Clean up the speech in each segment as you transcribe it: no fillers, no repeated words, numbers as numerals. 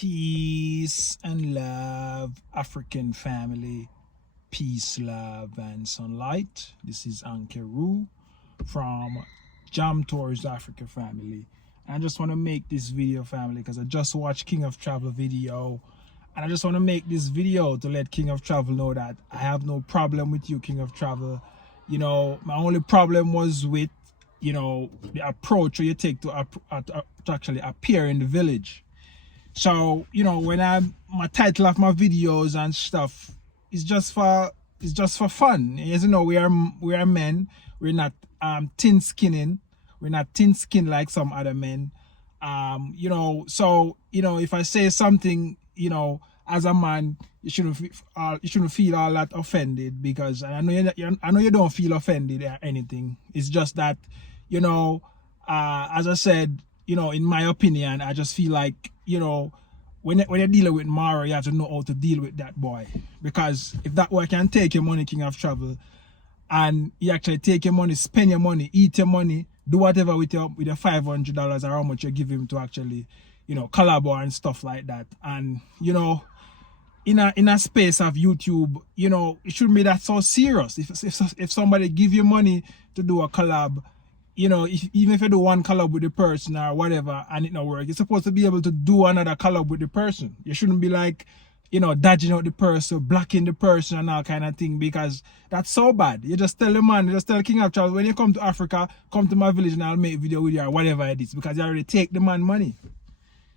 Peace and love, African family. Peace, love, and sunlight. This is Ankeru from Jam Tours Africa family. I just want to make this video, family, because I just watched King of Travel video. And I just want to make this video to let King of Travel know that I have no problem with you, King of Travel. You know, my only problem was with, you know, the approach you take to actually appear in the village. So, you know, when my title of my videos and stuff, it's just for fun. As you know, we are men. We're not thin skinning. We're not thin skinned like some other men. You know, so, you know, if I say something, you know, as a man, you shouldn't feel all that offended, because I know you don't feel offended or anything. It's just that, you know, as I said, you know, in my opinion, I just feel like, you know, when you're dealing with Marwa, you have to know how to deal with that boy. Because if that boy can take your money, King of Travel, and he actually take your money, spend your money, eat your money, do whatever with your $500 or how much you give him to actually, you know, collabo and stuff like that. And, you know, in a space of YouTube, you know, it shouldn't be that so serious. If somebody give you money to do a collab, you know, even if you do one collab with the person or whatever and it not work, you're supposed to be able to do another collab with the person. You shouldn't be like, you know, dodging out the person, blocking the person and all kind of thing, because that's so bad. You just tell the man, you just tell King of Travel, when you come to Africa, come to my village and I'll make a video with you or whatever it is, because you already take the man money.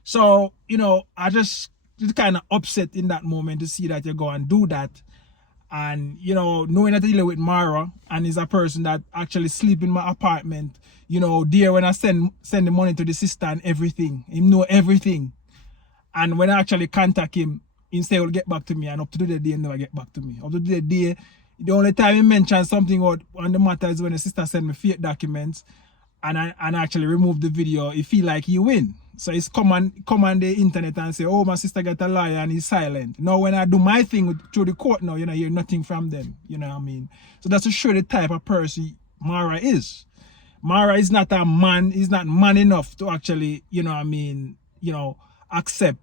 So, you know, I just kind of upset in that moment to see that you go and do that. And, you know, knowing that I deal with Marwa and is a person that actually sleep in my apartment, you know, there when I send the money to the sister and everything, him know everything. And when I actually contact him, he say he'll get back to me, and up to the day he never get back to me. Up to the day, the only time he mentions something on the matter is when the sister send me fake documents and I actually remove the video. He feel like he win. So he's come on the internet and say, oh, my sister got a lawyer and he's silent. Now when I do my thing through the court now, you know, hear nothing from them. You know what I mean? So that's to show the type of person Marwa is. Marwa is not a man, he's not man enough to actually, you know what I mean, you know, accept,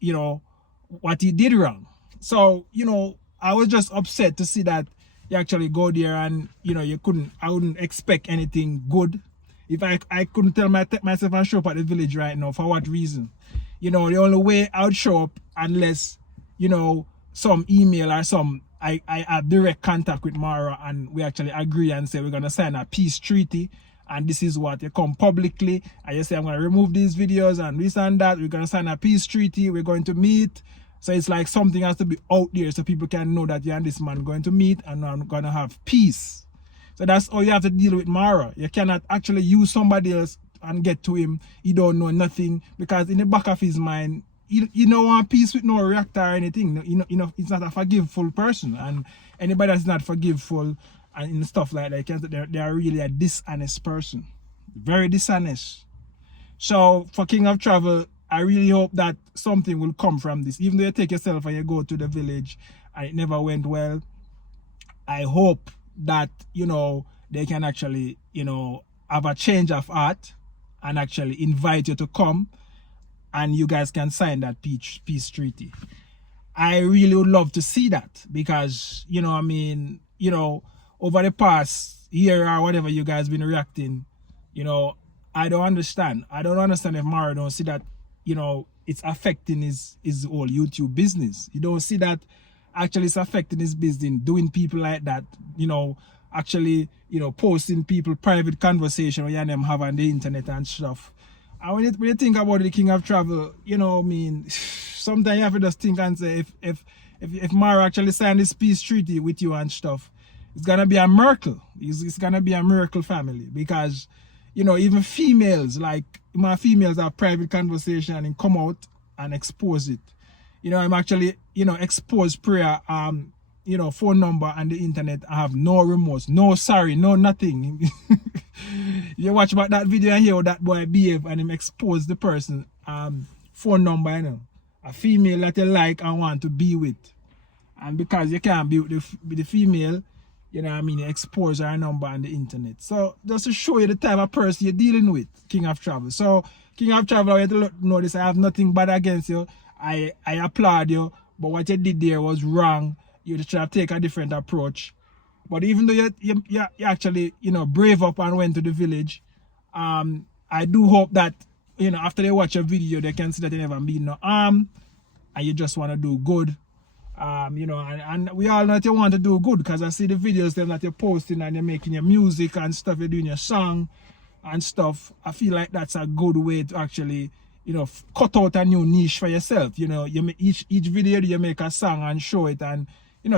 you know, what he did wrong. So, you know, I was just upset to see that you actually go there and, you know, I wouldn't expect anything good. If I couldn't tell myself and show up at the village right now, for what reason? You know, the only way I would show up, unless, you know, some email or I have direct contact with Marwa and we actually agree and say we're going to sign a peace treaty, and this is what you come publicly and you say I'm going to remove these videos and this and that, we're going to sign a peace treaty, we're going to meet. So it's like something has to be out there so people can know that you and this man going to meet and I'm going to have peace. So that's how you have to deal with Marwa. You cannot actually use somebody else and get to him. He don't know nothing, because in the back of his mind, he don't want peace with no reactor or anything. You know, he's not a forgiveful person. And anybody that's not forgiveful and stuff like that, they are really a dishonest person. Very dishonest. So for King of Travel, I really hope that something will come from this. Even though you take yourself and you go to the village and it never went well, I hope that, you know, they can actually, you know, have a change of heart and actually invite you to come and you guys can sign that peace treaty. I really would love to see that, because, you know, I mean, you know, over the past year or whatever you guys been reacting, you know, I don't understand. I don't understand if Marwa don't see that, you know, it's affecting his whole YouTube business. You don't see that actually it's affecting his business, doing people like that, you know, actually, you know, posting people private conversation or them have on the internet and stuff. And when you think about the King of Travel, you know, I mean, sometimes you have to just think and say, if Marwa actually signed this peace treaty with you and stuff, it's gonna be a miracle. It's gonna be a miracle, family, because, you know, even females, like my females have private conversation and come out and expose it. You know, I'm actually, you know, expose prayer, you know, phone number and the internet. I have no remorse, no sorry, no nothing. You watch about that video and hear how that boy behave and him expose the person, phone number, you know, a female that you like and want to be with. And because you can't be with the female, you know what I mean, you expose her number on the internet. So just to show you the type of person you're dealing with, King of Travel. So King of Travel, you have to know this, I have nothing bad against you. I applaud you, but what you did there was wrong. You should have taken a different approach. But even though you actually, brave up and went to the village, I do hope that, after they watch a video, they can see that they never been no harm, and you just want to do good. And we all know that you want to do good, because I see the videos them that you're posting and you're making your music and stuff, you're doing your song and stuff. I feel like that's a good way to actually, cut out a new niche for yourself. You make each video you make a song and show it, and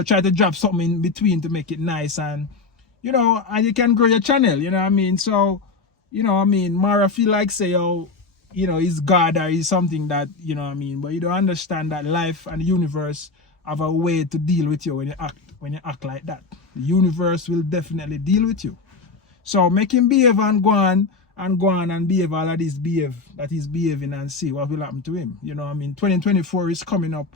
try to drop something in between to make it nice, and and you can grow your channel, you know what I mean? So, Marwa feel like say, he's God or he's something that, you know what I mean, but you don't understand that life and the universe have a way to deal with you when you act like that. The universe will definitely deal with you. So make him behave and go on and behave all of this that he's behaving, and see what will happen to him. You know what I mean? 2024 is coming up.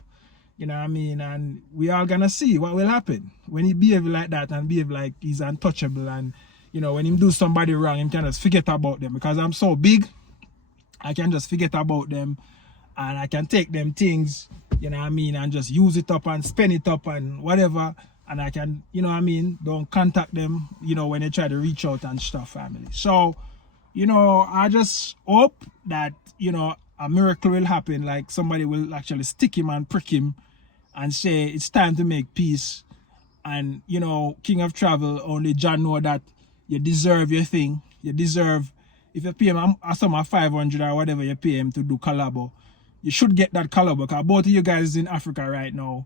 You know what I mean? And we all gonna see what will happen when he behave like that and behave like he's untouchable, and when him do somebody wrong, him can just forget about them. Because I'm so big, I can just forget about them, and I can take them things, you know what I mean, and just use it up and spend it up and whatever, and I can, you know what I mean, don't contact them, when they try to reach out and stuff, family. So, I just hope that, a miracle will happen, like somebody will actually stick him and prick him and say it's time to make peace. And King of Travel, only John know that you deserve your thing. You deserve, if you pay him a sum of 500 or whatever you pay him to do collabo, you should get that collabo, because both of you guys is in Africa right now,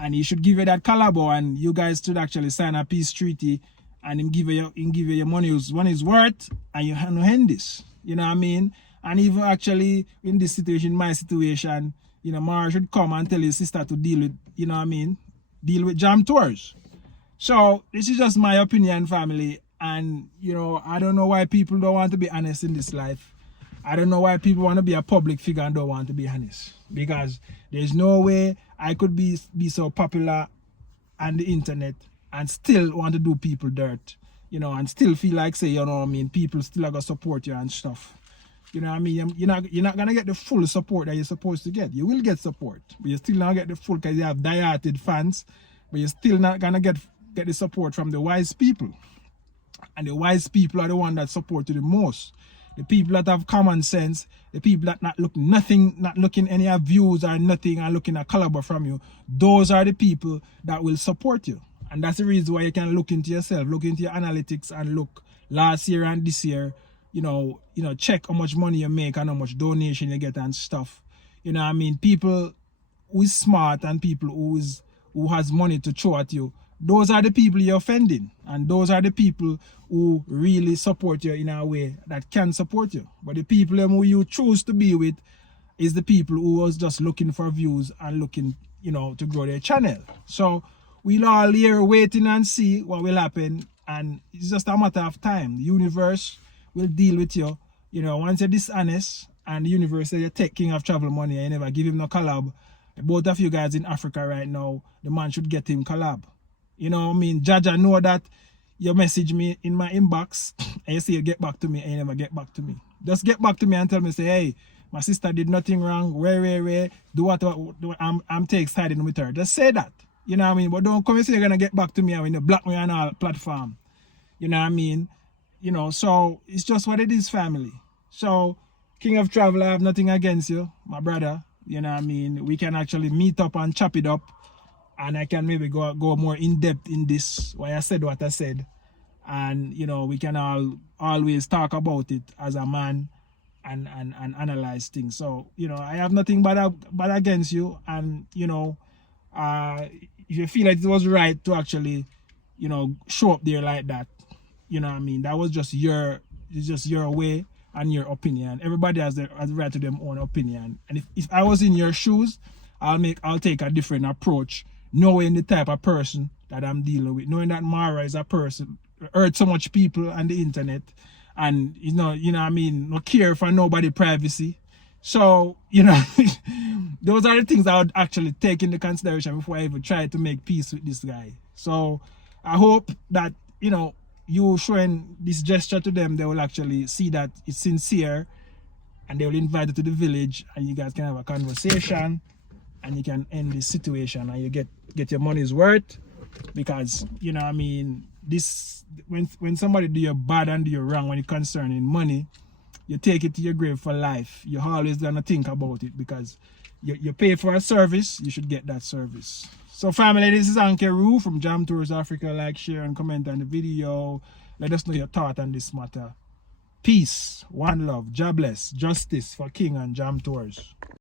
and he should give you that collabo, and you guys should actually sign a peace treaty, and him give you your money is worth, and you hand this, you know what I mean? And even actually in this situation, my situation, Marwa should come and tell his sister to deal with, you know what I mean, deal with Jam Tours. So this is just my opinion, family. And I don't know why people don't want to be honest in this life. I don't know why people want to be a public figure and don't want to be honest. Because there's no way I could be so popular on the internet and still want to do people dirt, and still feel like, say, you know what I mean, people still are gonna support you and stuff. You know what I mean? You're not gonna get the full support that you're supposed to get. You will get support, but you're still not get the full, because you have diehard fans, but you're still not gonna get the support from the wise people. And the wise people are the ones that support you the most. The people that have common sense, the people that not looking any views or nothing, and looking at caliber from you, those are the people that will support you. And that's the reason why you can look into yourself, look into your analytics, and look last year and this year, check how much money you make and how much donation you get and stuff. You know what I mean? People who is smart and people who has money to throw at you, those are the people you're offending, and those are the people who really support you in a way that can support you. But the people who you choose to be with is the people who was just looking for views and looking, to grow their channel. So we'll all here waiting and see what will happen, and it's just a matter of time. The universe will deal with you. Once you're dishonest and the universe says you take King of Travel money and you never give him no collab, both of you guys in Africa right now, the man should get him collab. You know what I mean? Jaja know that you message me in my inbox and you say you get back to me and you never get back to me. Just get back to me and tell me, say, hey, my sister did nothing wrong, where, do what I'm take siding with her. Just say that. You know what I mean? But don't come and say you're going to get back to me and when you block me on all platform. You know what I mean? So it's just what it is, family. So, King of Travel, I have nothing against you, my brother. You know what I mean? We can actually meet up and chop it up. And I can maybe go more in depth in this, why I said what I said. And, we can always talk about it as a man and analyze things. So, I have nothing but against you. And, if you feel like it was right to actually, show up there like that, you know what I mean? That was just your way and your opinion. Everybody has the right to their own opinion. And if I was in your shoes, I'll take a different approach, knowing the type of person that I'm dealing with, knowing that Marwa is a person hurt so much people on the internet, and you know what I mean, no care for nobody privacy. So those are the things I would actually take into consideration before I even try to make peace with this guy. So I hope that you showing this gesture to them, they will actually see that it's sincere, and they will invite you to the village and you guys can have a conversation and you can end this situation and you get your money's worth. Because you know, I mean, this when somebody do you bad and do you wrong when it concerning money, you take it to your grave for life. You're always gonna think about it, because you pay for a service, you should get that service. So family, this is Ankeru from Jam Tours Africa. Like, share and comment on the video. Let us know your thought on this matter. Peace, one love, God bless, justice for King and Jam Tours.